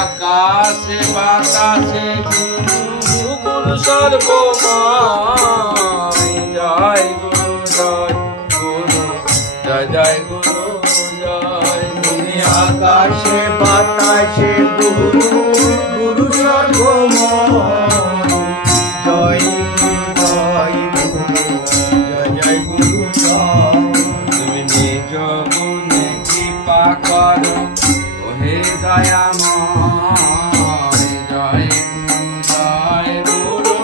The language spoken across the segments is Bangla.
आकाशे बातासे गुरु गुरु सर्वमय जय गुरु जय गुरु जय जय गुरु जय गुरु आकाशे बातासे गुरु गुरु सर्वमय जय जय गुरु जय जय गुरु जय তুমি নিজ গুণে কৃপা করো ওহে দয়াময় জয় গুরু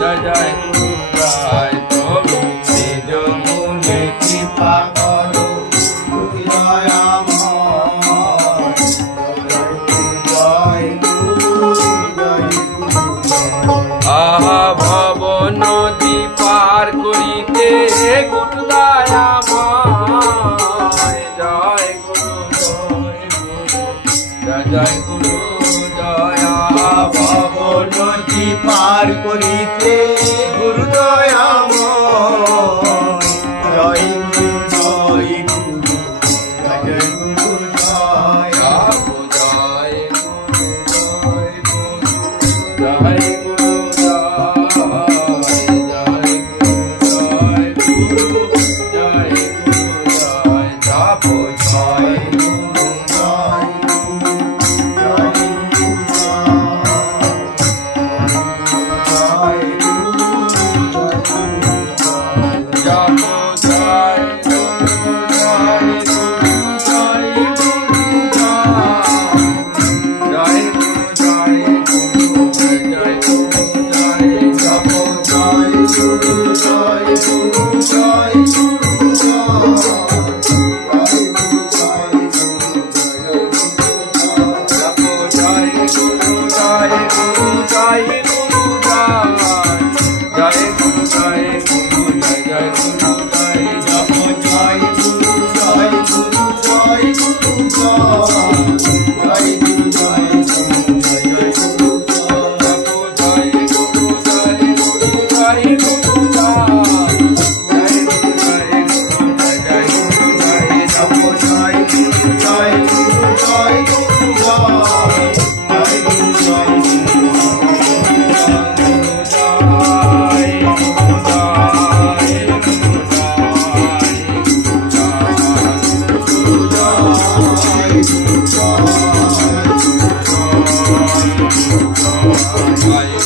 জয় জয় গুরু জয় তুমি নিজ গুণে কৃপা করো দয়াময় জয় গুরু জয় গুরু আহা ভব নদী পার করিতে গুরু দয়াময় জয় গুরু জয় জয় গুরু দয়া ভব নদী পার করিতে গুরু দয়াময় জয় গুরু জয় গুরু জয় জয় গুরু জয় জয় জয় গুরু জয় জয় গুরু জয় জয় জপ জয় গুরু জয় গুরু জয় গুরু জয় গুরু জপ জয় গুরু জয় গুরু জয় গুরু জয় জয় গুরু জয় গুরু জয় জপ জয় গুরু জয় গুরু জয় গুরু জপ জয় গুরু জয় গুরু জয় গুরু জয় গুরু জয় গুরু জয় জয় গুরু জয় জপ জয় গুরু জয় গুরু জয় গুরু জয় গুরু জয় গুরু জয় জয় গুরু জপ জয় গুরু জয় গুরু জয় গুরু জয় গুরু জয় গুরু জয় গুরু জয় জপ জয় গুরু জয় গুরু জয় গুরু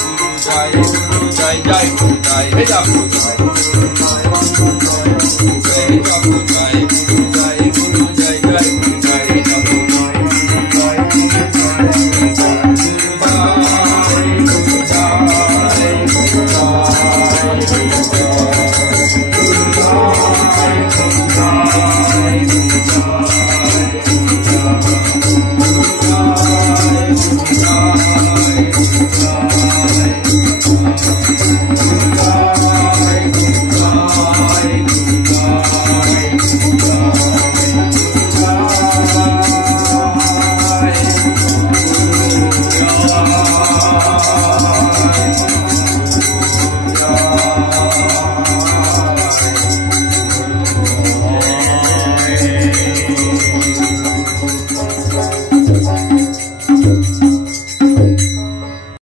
জয় গুরু জয় জয় জয় জয় জয়